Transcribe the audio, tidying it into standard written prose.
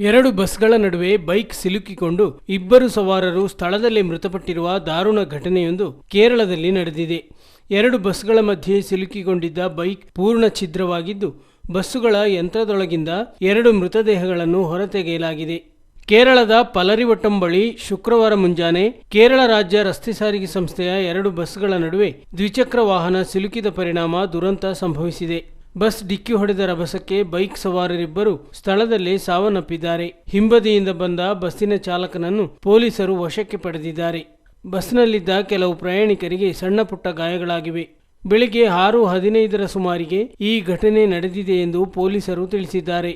ಎರಡು ಬಸ್ಗಳ ನಡುವೆ ಬೈಕ್ ಸಿಲುಕಿಕೊಂಡು ಇಬ್ಬರು ಸವಾರರು ಸ್ಥಳದಲ್ಲೇ ಮೃತಪಟ್ಟಿರುವ ದಾರುಣ ಘಟನೆಯೊಂದು ಕೇರಳದಲ್ಲಿ ನಡೆದಿದೆ. ಎರಡು ಬಸ್ಗಳ ಮಧ್ಯೆ ಸಿಲುಕಿಕೊಂಡಿದ್ದ ಬೈಕ್ ಪೂರ್ಣ ಛಿದ್ರವಾಗಿದ್ದು, ಬಸ್ಸುಗಳ ಯಂತ್ರದೊಳಗಿಂದ ಎರಡು ಮೃತದೇಹಗಳನ್ನು ಹೊರತೆಗೆಯಲಾಗಿದೆ. ಕೇರಳದ ಪಲರಿವಟ್ಟಂ ಬಳಿ ಶುಕ್ರವಾರ ಮುಂಜಾನೆ ಕೇರಳ ರಾಜ್ಯ ರಸ್ತೆ ಸಾರಿಗೆ ಸಂಸ್ಥೆಯ ಎರಡು ಬಸ್ಗಳ ನಡುವೆ ದ್ವಿಚಕ್ರ ವಾಹನ ಸಿಲುಕಿದ ಪರಿಣಾಮ ದುರಂತ ಸಂಭವಿಸಿದೆ. ಬಸ್ ಡಿಕ್ಕಿ ಹೊಡೆದ ರಭಸಕ್ಕೆ ಬೈಕ್ ಸವಾರರಿಬ್ಬರು ಸ್ಥಳದಲ್ಲೇ ಸಾವನ್ನಪ್ಪಿದ್ದಾರೆ. ಹಿಂಬದಿಯಿಂದ ಬಂದ ಬಸ್ಸಿನ ಚಾಲಕನನ್ನು ಪೊಲೀಸರು ವಶಕ್ಕೆ ಪಡೆದಿದ್ದಾರೆ. ಬಸ್ನಲ್ಲಿದ್ದ ಕೆಲವು ಪ್ರಯಾಣಿಕರಿಗೆ ಸಣ್ಣ ಪುಟ್ಟ ಗಾಯಗಳಾಗಿವೆ. ಬೆಳಿಗ್ಗೆ 6:15 ಸುಮಾರಿಗೆ ಈ ಘಟನೆ ನಡೆದಿದೆ ಎಂದು ಪೊಲೀಸರು ತಿಳಿಸಿದ್ದಾರೆ.